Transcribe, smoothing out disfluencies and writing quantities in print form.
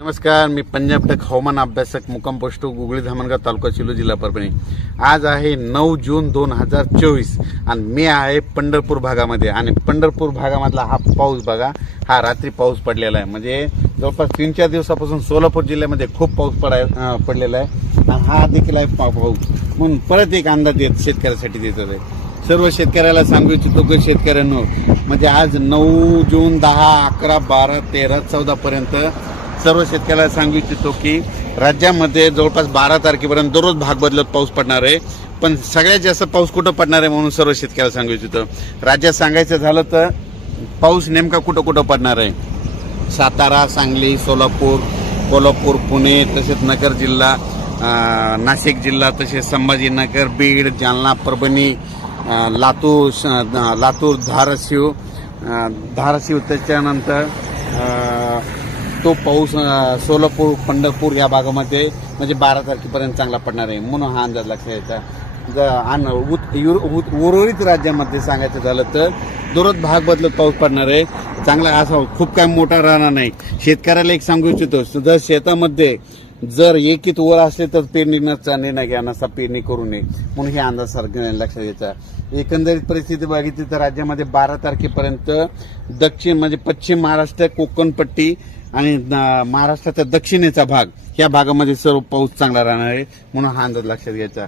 नमस्कार, मी पंजाब टेक हवामान अभ्यासक मुक्काम पोस्ट गुगळी धामणगाव तालुका चिलू जिल्हा परभणी। आज आहे 9 जून 2024 आणि मी आहे पंढरपूर भागामध्ये आणि पंढरपूर भागामधला हा पाऊस बघा, हा रात्री पाऊस पडलेला आहे। म्हणजे जवळपास 3-4 दिवसापासून सोलापूर जिल्ह्यामध्ये खूप पाऊस पडलेला आहे आणि हा देखील आहे पाऊस। म्हणून परत एक अंदाज शेतकऱ्यासाठी देत आहे। सर्व शेतकऱ्याला सांगू इच्छितो की शेतकऱ्यांनो, म्हणजे आज 9 जून 10, 11, 12, 13, 14 पर्यंत सर्व शेतकऱ्याला सांगू इच्छितो की राज्यामध्ये जवळपास 12 तारखेपर्यंत दररोज भाग बदलत पाऊस पडणार आहे। पण सगळ्यात जास्त पाऊस कुठं पडणार आहे म्हणून सर्व शेतकऱ्याला सांगू इच्छितो। राज्यात सांगायचं झालं तर पाऊस नेमका कुठं कुठं पडणार आहे, सातारा, सांगली, सोलापूर, कोल्हापूर, पुणे, तसेच नगर जिल्हा, नाशिक जिल्हा, तसेच संभाजीनगर, बीड, जालना, परभणी, लातूर, धाराशिव, त्याच्यानंतर तो पाऊस सोलापूर, पंढरपूर या भागामध्ये म्हणजे 12 तारखेपर्यंत चांगला पडणार आहे म्हणून हा अंदाज लक्षात घ्यायचा। उर्वरित राज्यामध्ये सांगायचं झालं तर दररोज भाग बदलत पाऊस पडणार आहे। चांगला असा खूप काय मोठा राहणार नाही। शेतकऱ्याला एक सांगू इच्छितो, जर शेतामध्ये जर एकीत वर असले तर पेरणीचा निर्णय घ्या, नसा पेरणी करू नये म्हणून हे अंदाज लक्षात घ्यायचा। एकंदरीत परिस्थिती बघितली तर राज्यामध्ये 12 तारखेपर्यंत दक्षिण म्हणजे पश्चिम महाराष्ट्र, कोकण पट्टी आणि महाराष्ट्राचा दक्षिणेचा भाग या भागामध्ये सर्व पाऊस चांगला राहणार आहे म्हणून हा अंदाज लक्षात घ्यायचा।